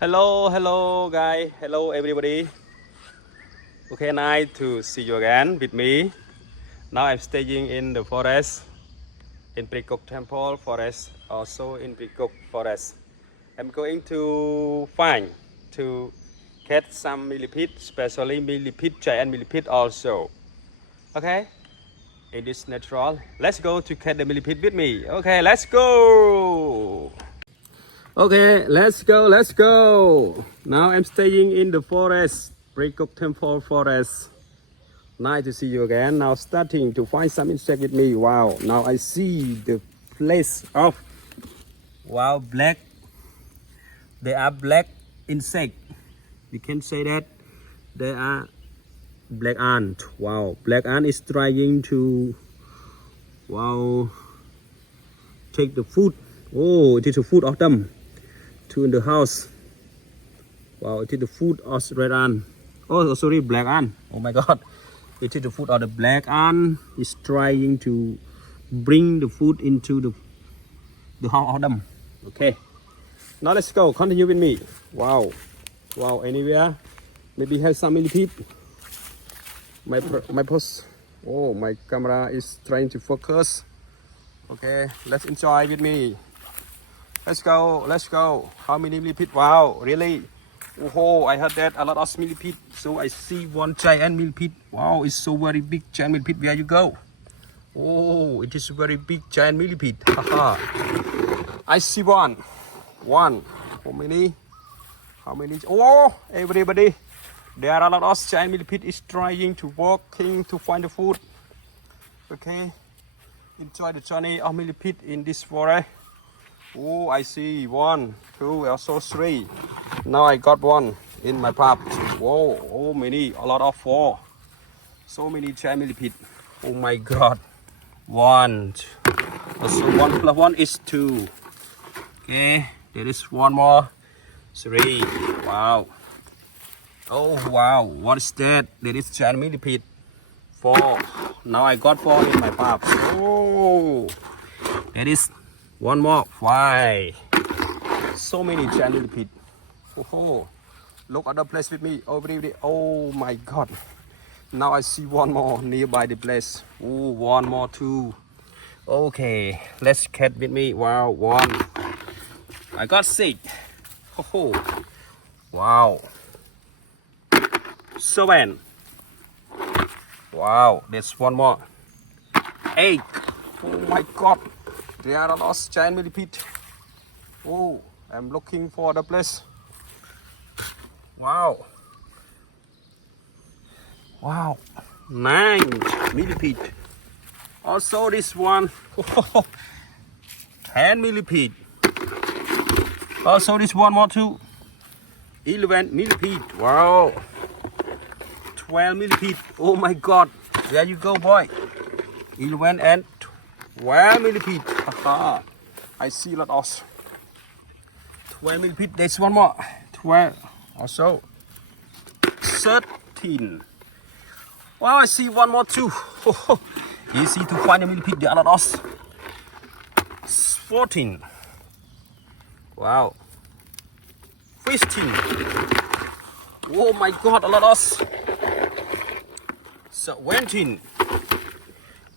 Hello guys, hello everybody. Okay, nice to see you again with me. Now I'm staying in the forest, in Prikok Temple Forest, also in Prikok Forest. I'm going to catch some millipede, especially millipede, giant millipede also. Okay, it is natural. Let's go to catch the millipede with me. Okay, let's go. Okay, let's go. Now I'm staying in the forest, Prikok Temple Forest. Nice to see you again. Now starting to find some insect with me. Wow, now I see the place of, wow, black. They are black insect. You can say that they are black ant. Wow, black ant is trying to, wow, take the food. Oh, it is the food of them to in the house. Wow, it is the food of red ant. Oh, sorry, black ant. Oh my God. It is the food of the black ant. Is trying to bring the food into the house of them. Okay. Now let's go. Continue with me. Wow. Wow, anywhere. Maybe have some millipede. My post. Oh, my camera is trying to focus. Okay, let's enjoy with me. Let's go. How many millipede? Wow, really? Oh, I heard that a lot of millipede. So I see one giant millipede. Wow, it's so very big giant millipede. Where you go? Oh, it is very big giant millipede. Haha. I see one. How many? Oh, everybody. There are a lot of giant millipede is trying to walking to find the food. Okay. Enjoy the journey of millipede in this forest. Oh, I see 1, 2, also 3. Now I got one in my path. Whoa, oh many, a lot of 4. So many giant millipede. Oh my God. 1. Also 1 plus 1 is 2. Okay, there is one more. 3. Wow. Oh wow, what is that? There is giant millipede. 4. Now I got 4 in my path. Oh, there is one more. 5. So many giant millipede. Oh, look at the place with me. Oh my God. Now I see one more nearby the place. Oh, one more, 2. Okay, let's catch with me. Wow, 1. I got 6. Oh, wow. 7. Wow, there's one more. 8. Oh my God. There are a lot of giant millipede. Oh, I'm looking for the place. Wow. 9 millipede. Also this one. 10 millipede. Also this one more too. 11 millipede. Wow. 12 millipede. Oh my God. There you go, boy. 11 and 12 millipede. Haha. I see a lot of 12 millipede. There's one more. 12. Also 13. Wow, I see one more too. Easy to find a millipede. There are a lot of 14. Wow. 15. Oh my God, a lot of 17.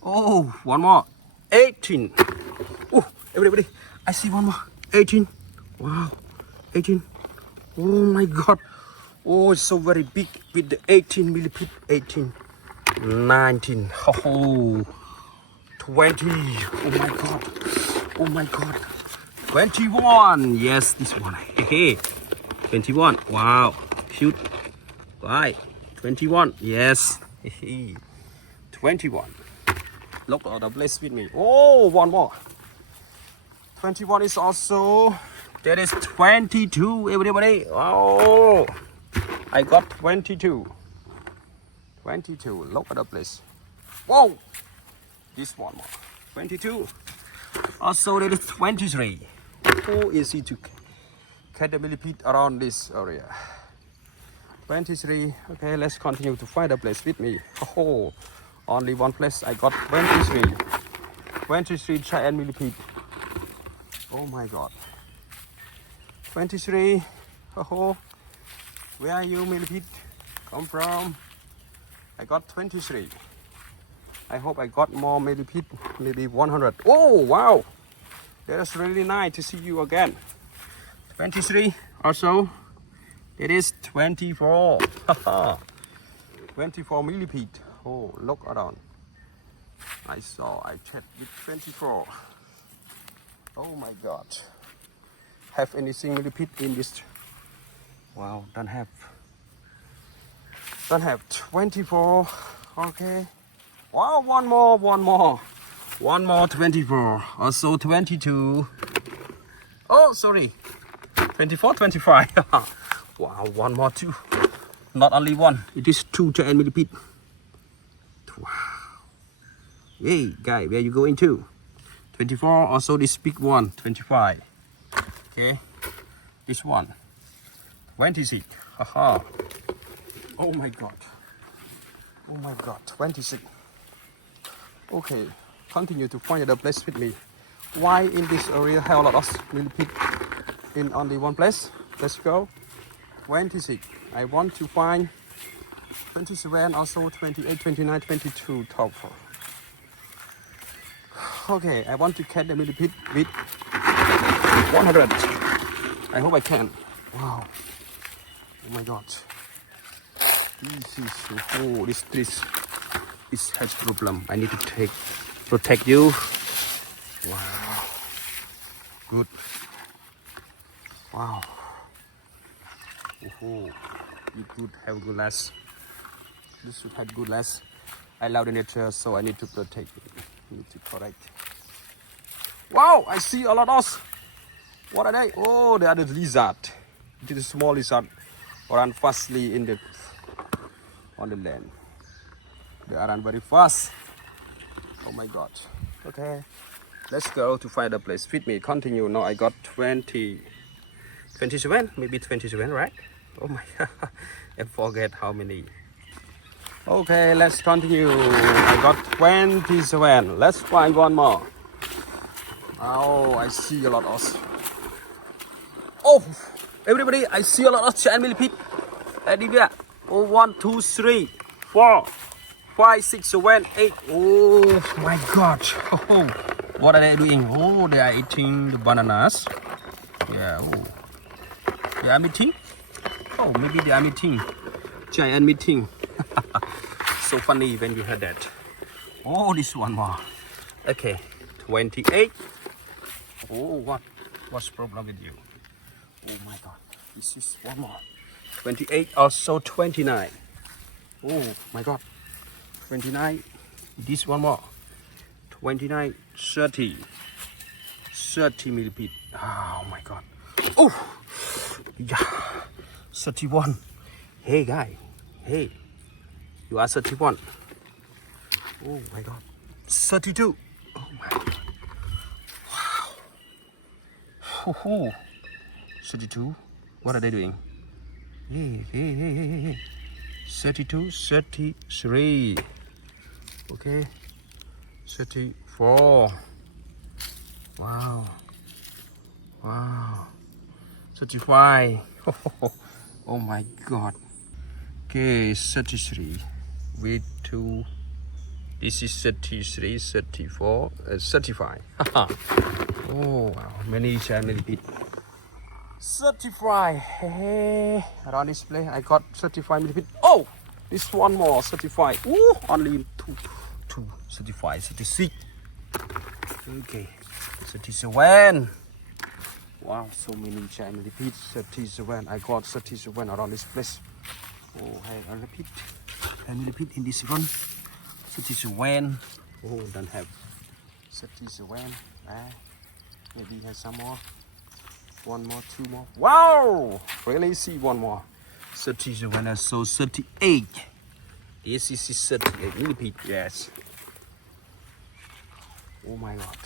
Oh, one more. 18. Oh, everybody, I see one more. 18. Wow, 18. Oh my God. Oh, it's so very big with the 18 millipede. 18. 19. Oh, 20. Oh my God. Oh my God. 21. Yes, this one. Hey, 21. Wow. Shoot. Right. 21. Yes. 21. Look at the place with me. Oh, one more. 21 is also. That is 22. Everybody. Oh, I got 22. 22. Look at the place. Whoa. This one more. 22. Also, there is 23. So easy to catch the millipede around this area. 23. Okay, let's continue to find a place with me. Oh, only one place. I got 23. 23 giant millipede. Oh my God. 23. Oh, where are you, Millipede? Come from? I got 23. I hope I got more Millipede, maybe 100. Oh, wow! That's really nice to see you again. 23 also. It is 24. 24 Millipede. Oh, look around. I checked with 24. Oh my God. Have anything Millipede in this? Wow, don't have 24. Okay. Wow, one more 24. Also 22. Oh, sorry. 24, 25. Wow, one more too. Not only one, it is two giant millipede. Wow. Hey, guy, where you going to? 24, also this big one, 25. Okay, this one, 26. Haha. Oh my God. Oh my God, 26. Okay, continue to find the place with me. Why in this area have a lot of millipede in only one place? Let's go. 26. I want to find 27, also 28, 29, 22 top. Okay, I want to catch the millipede with 100. I hope I can. Wow. Oh my God. This is has problem. I need to protect you. Wow. Good. Wow. Oh, you could have good less. This should have good less. I love the nature, so I need to protect it. I need to correct. Wow, I see a lot of. What are they? Oh, they are the lizard. It is a small lizard run fastly on the land. They run very fast. Oh my God. Okay, let's go to find a place. Fit me. Continue. Now I got 27, maybe 27, right? Oh my God, I forget how many. Okay, let's continue. I got 27. Let's find one more. Oh, I see a lot of. Oh, everybody, I see a lot of giant millipede. Oh, 1, 2, 3, 4, 5, 6, 7, 8. Oh my God. Oh, what are they doing? Oh, they are eating the bananas. Yeah. Oh. They are meeting? Oh, maybe they are meeting. Giant meeting. So funny when you heard that. Oh, this one more. Okay, 28. Oh, what's the problem with you? Oh my God, this is one more. 28, also 29. Oh my God, 29. This one more. 29, 30. 30 millipede. Oh my God. Oh, yeah. 31. Hey guy, hey, you are 31. Oh my God, 32. Oh my God. Wow. 32. What are they doing? Hey. 32, 33. Okay. 34. Wow. 35. Oh my God. Okay, 33 with 2. This is 33, 34, 35. Oh wow, many millipede. 35. Hey, around this place I got 35 millipede. Oh, this one more 35. Ooh, only two 35, 36. Okay, 37. Wow, so many millipede. 37. I got 37 around this place. Oh, hey, millipede in this one. 37. Oh, don't have 37. Maybe has some more. One more, 2 more. Wow! Really see one more. 37, so 38. This is 38 millipede, yes. Oh my God.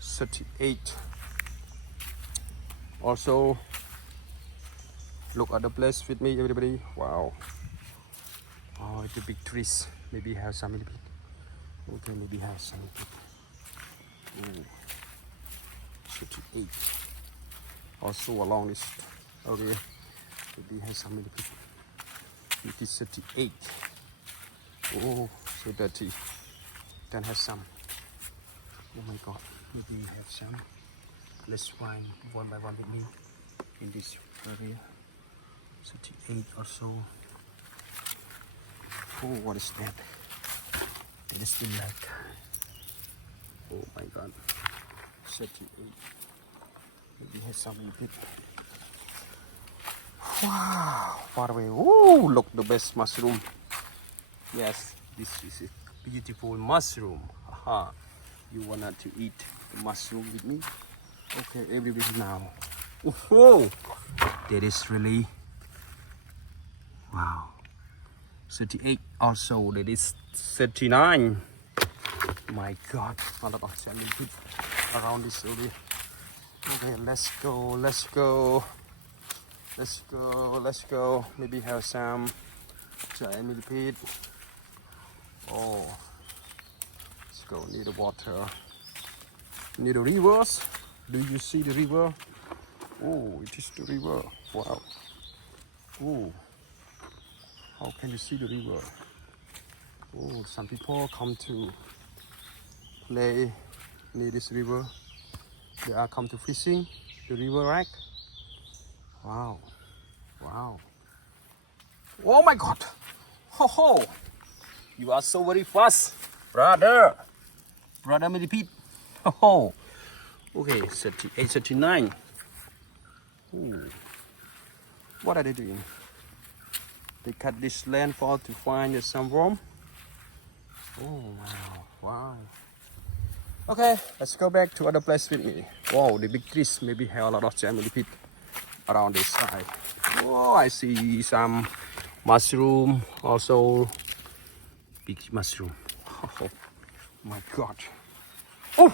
38. Also, look at the place with me, everybody. Wow. Oh, it's a big trees. Maybe have some millipede. Okay, maybe have some millipede. 38. Also along this area, maybe has some millipede. It is 38. Oh, so dirty. Then has some. Oh my God, maybe have some. Let's find one by one with me in this area. 38 or so. Oh, what is that? It is still like. Oh my God. 38. Maybe has some millipede. Wow, far away. Oh, look, the best mushroom. Yes, this is a beautiful mushroom. Haha. You wanna to eat the mushroom with me? Okay, everybody now. Oh, that is really wow. 38 also. That is 39. My God, a lot of millipede around this area. Okay, let's go. Let's go. Let's go. Let's go. Maybe have some giant millipede. Oh, let's go near the water. Near the rivers. Do you see the river? Oh, it is the river. Wow. Oh, how can you see the river? Oh, some people come to play near this river. They are come to fishing the river, right? Wow. Wow. Oh my God. Ho ho. You are so very fast, brother. Brother Millipede. Ho ho. Okay, 38, 39. Ooh. What are they doing? They cut this landfall to find some worm. Oh wow, wow. Okay, let's go back to other place with me. Wow, the big trees maybe have a lot of giant millipede around this side. Oh, I see some mushroom, also big mushroom. Oh my God. Oh,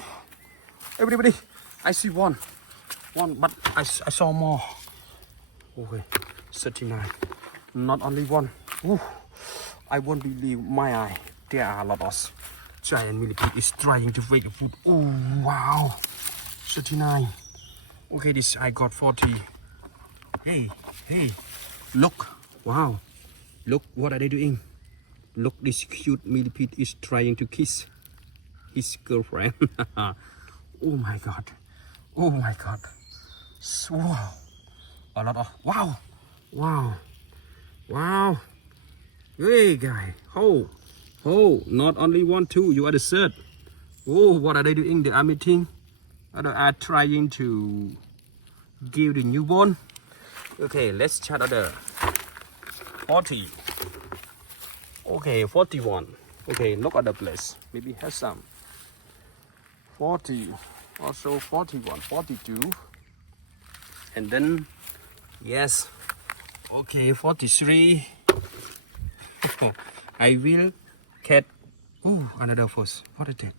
everybody, I see one, but I saw more. Okay, 39. Not only one. Ooh, I won't believe my eye. There are a lot of giant millipede is trying to find the food. Oh wow, 39. Okay, this I got 40. Hey, hey, look. Wow, look, what are they doing? Look, this cute millipede is trying to kiss his girlfriend. Oh my God. Oh my God. So, wow. A lot of, wow. Wow. Wow. Hey, guy. Oh, oh, not only one, two. You are the third. Oh, what are they doing? They are meeting. They are trying to give the newborn. Okay, let's check other. 40. Okay, 41. Okay, look at the place. Maybe have some. 40. Also 41, 42. And then, yes. Okay, 43. I will catch. Oh, another fish. What is that?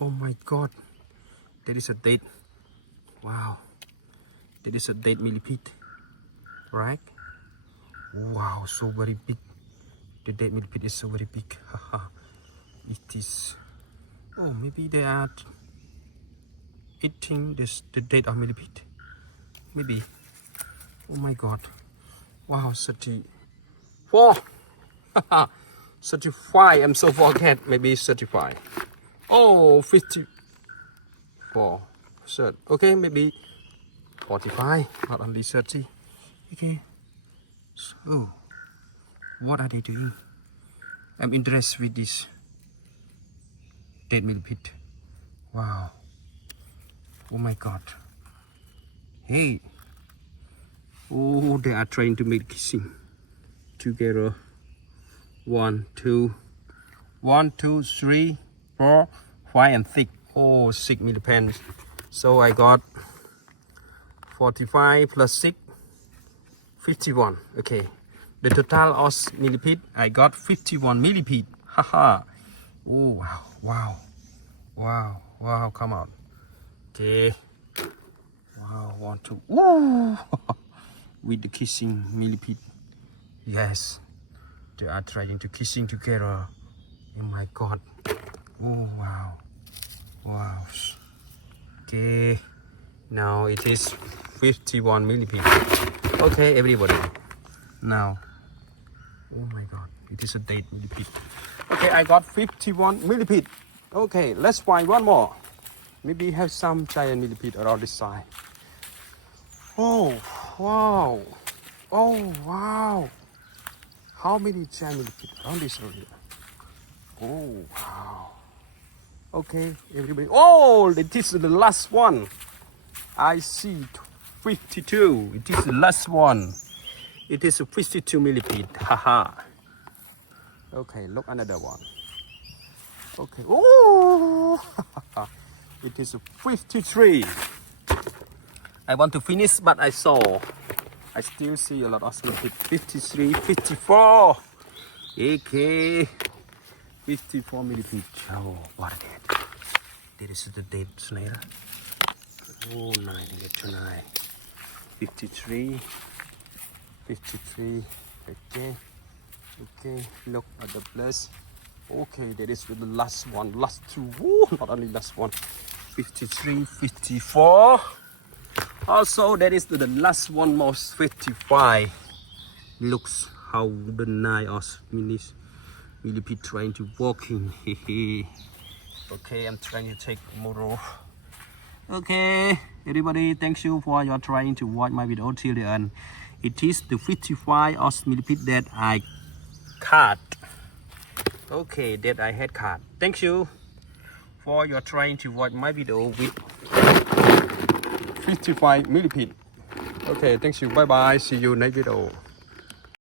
Oh my God. That is a dead. Wow. That is a dead millipede. Right? Wow, so very big. The dead millipede is so very big. It is. Oh, maybe they are eating the dead of millipede. Maybe. Oh my God. Wow, 34. 35. I'm so forget. Maybe 35. Oh, 54. Third. Okay, maybe 45. Not only 30. Okay. So, what are they doing? I'm interested with this dead millipede. Wow. Oh my God. Hey. Oh, they are trying to make kissing together. 1, 2, 1, 2, 3, 4, 5, and 6. Oh, 6 millipedes. So I got 45 plus 6, 51. Okay. The total of millipede, I got 51 millipede. Haha. Oh, wow. Wow. Wow. Wow. Come on. Okay. Wow. 1, 2. Woo! With the kissing millipede. Yes. They are trying to kissing together. Oh my God. Oh, wow. Wow. Okay. Now it is 51 millipede. Okay, everybody. Now, oh my god, it is a dead millipede. Okay, I got 51 millipede. Okay, let's find one more. Maybe have some giant millipede around this side. Oh, wow. Oh, wow. How many giant millipede around this area? Oh, wow. Okay, everybody. Oh, it is the last one. I see 52. It is the last one. It is a 52 millipede. Haha. Okay, look another one. Okay. Oh, it is a 53. I want to finish, but I still see a lot of millipede. 53, 54. Okay. 54 millipede. Oh, what a dead. This is the dead snail. Oh, 98 tonight. 53. 53. Okay. Okay. Look at the place. Okay, that is the last one. Last two. Ooh, not only last one. 53, 54. Also, that is the last one, most 55. Looks how the night of millipede trying to walking. Okay, I'm trying to take more. Okay, everybody, thanks you for your trying to watch my video till the end. It is the 55 of millipede that I caught. Okay, that I had caught. Thank you for your trying to watch my video with 55 millipede. Okay, thanks you. Bye bye. See you next video.